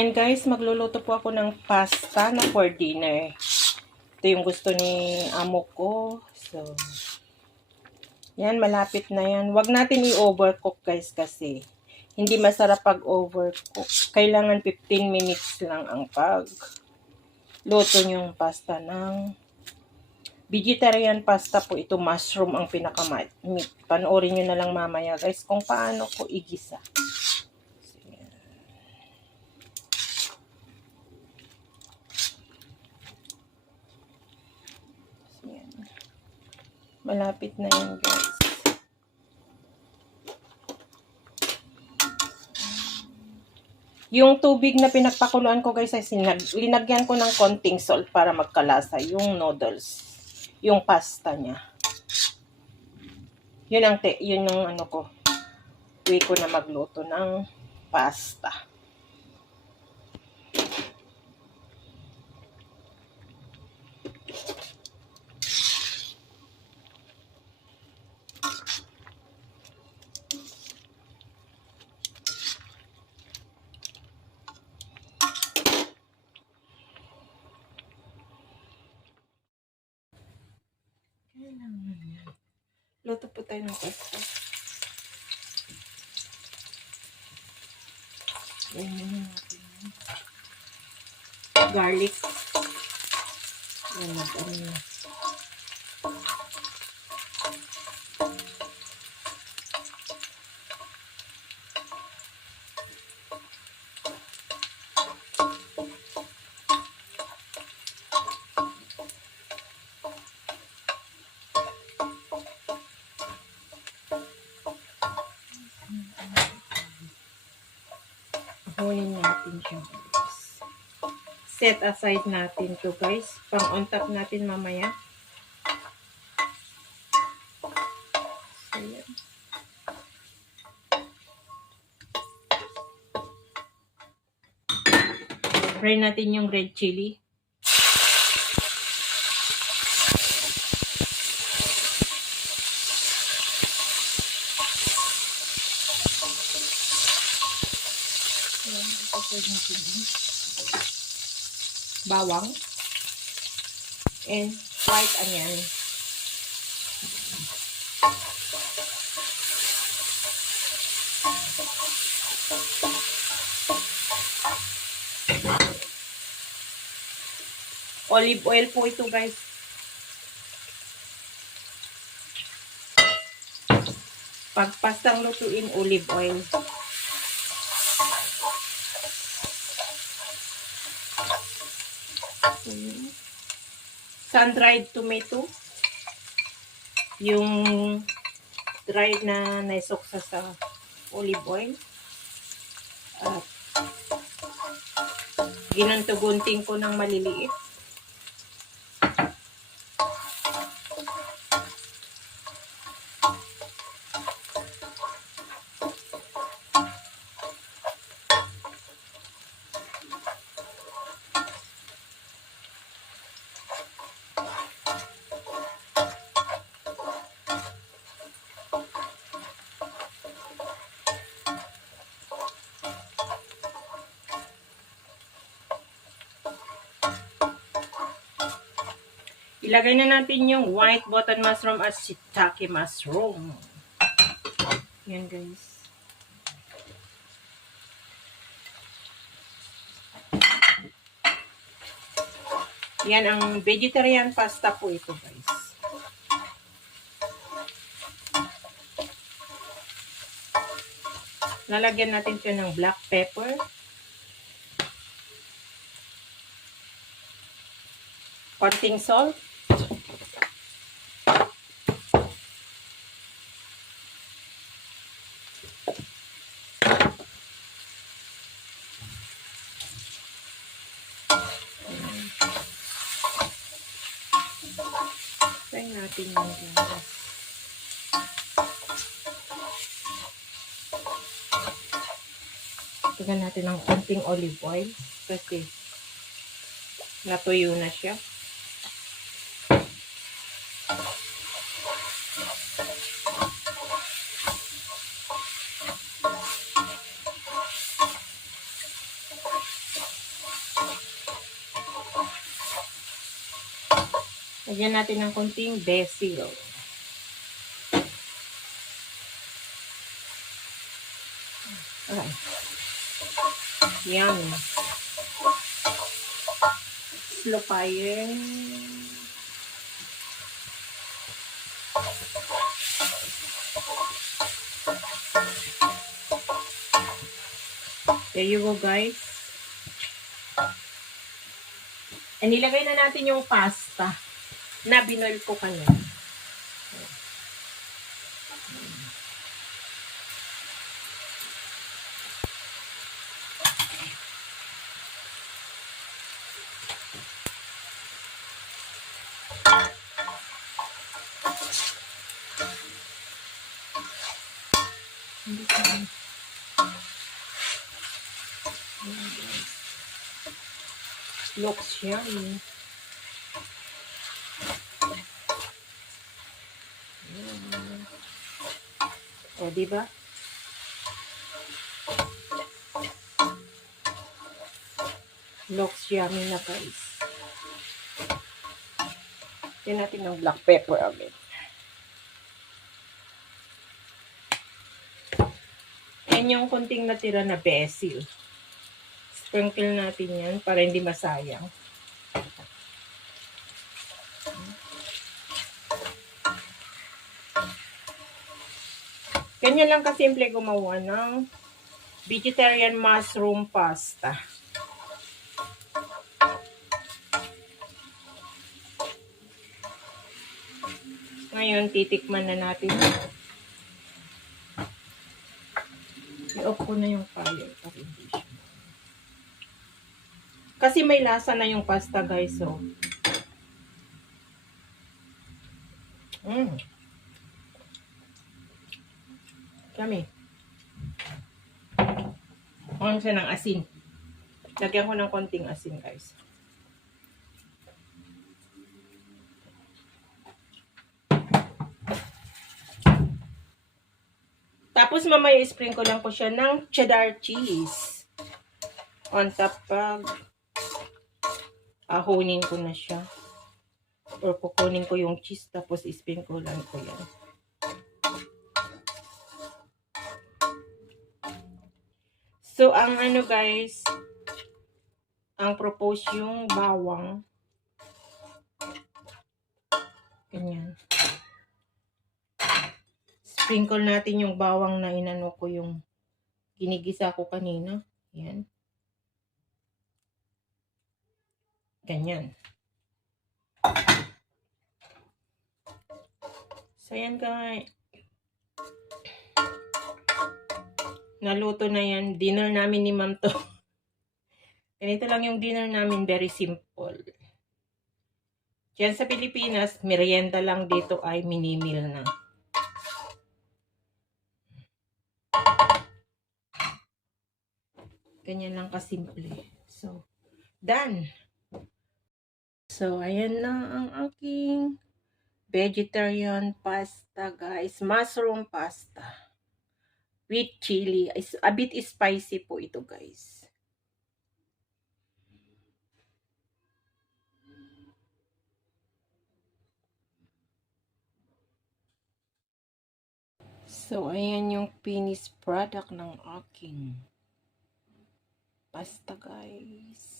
Ngayon guys, magluluto po ako ng pasta na for dinner. Ito yung gusto ni amo ko. So, yan, malapit na yan. Huwag natin i-overcook guys kasi hindi masarap pag overcook. Kailangan 15 minutes lang ang luto yung pasta ng vegetarian pasta po. Ito mushroom ang pinaka-meat. Panoorin nyo na lang mamaya guys kung paano ko igisa. Malapit na yan guys. Yung tubig na pinagpakuluan ko guys ay linagyan ko ng konting salt para magkalasa yung noodles. Yung pasta niya. Yun yung ano ko. Way ko na magluto ng pasta. Luto po tayo ng pasta. Ayan natin. Garlic. Ayan, mag-ano. Hunin natin siya guys. Set aside natin to guys. Pang on top natin mamaya. So, yan. Fry natin yung red chili. Bawang and white onion. Olive oil po ito guys. Pag pastang lutuin, olive oil. Sun-dried tomato. Yung dried na naisoksa sa olive oil. At ginantugunting ko ng maliliit. Ilagay na natin yung white button mushroom at shiitake mushroom. Yan guys. Yan ang vegetarian pasta po ito guys. Lalagyan natin siya ng black pepper. Konting salt. Try natin yung gas. Lagyan natin ng konting olive oil kasi natuyo na siya. Lagyan natin ng konting basil. Alright. Yan. Slow fire. There you go, guys. And ilagay na natin yung pasta na binoil ko kanina. Looks yummy. O, diba? Looks yummy na, guys. Tignan natin ng black pepper agad. Yan yung konting natira na basil. Sprinkle natin yan para hindi masayang. Ganyan lang kasimple gumawa ng vegetarian mushroom pasta. Ngayon, titikman na natin. I-off ko na yung fire. Kasi may lasa na yung pasta, guys. So, Yummy. Ano siya ng asin. Lagyan ko ng konting asin, guys. Tapos mamaya sprinkle lang ko siya ng cheddar cheese. On top pag ahonin ko na siya. Or kukunin ko yung cheese tapos sprinkle lang ko yan. So, ang ano guys, ang propose yung bawang. Ganyan. Sprinkle natin yung bawang na inano ko yung ginigisa ko kanina. Yan. Ganyan. So, yan guys. Naluto na yan. Dinner namin ni Ma'am to. Ganito lang yung dinner namin. Very simple. Diyan sa Pilipinas, merienda lang dito ay mini-meal na. Ganyan lang kasimple. So, done. So, ayan na ang aking vegetarian pasta, guys. Mushroom pasta. With chili. A bit spicy po ito, guys. So, ayan yung finished product ng aking pasta, guys.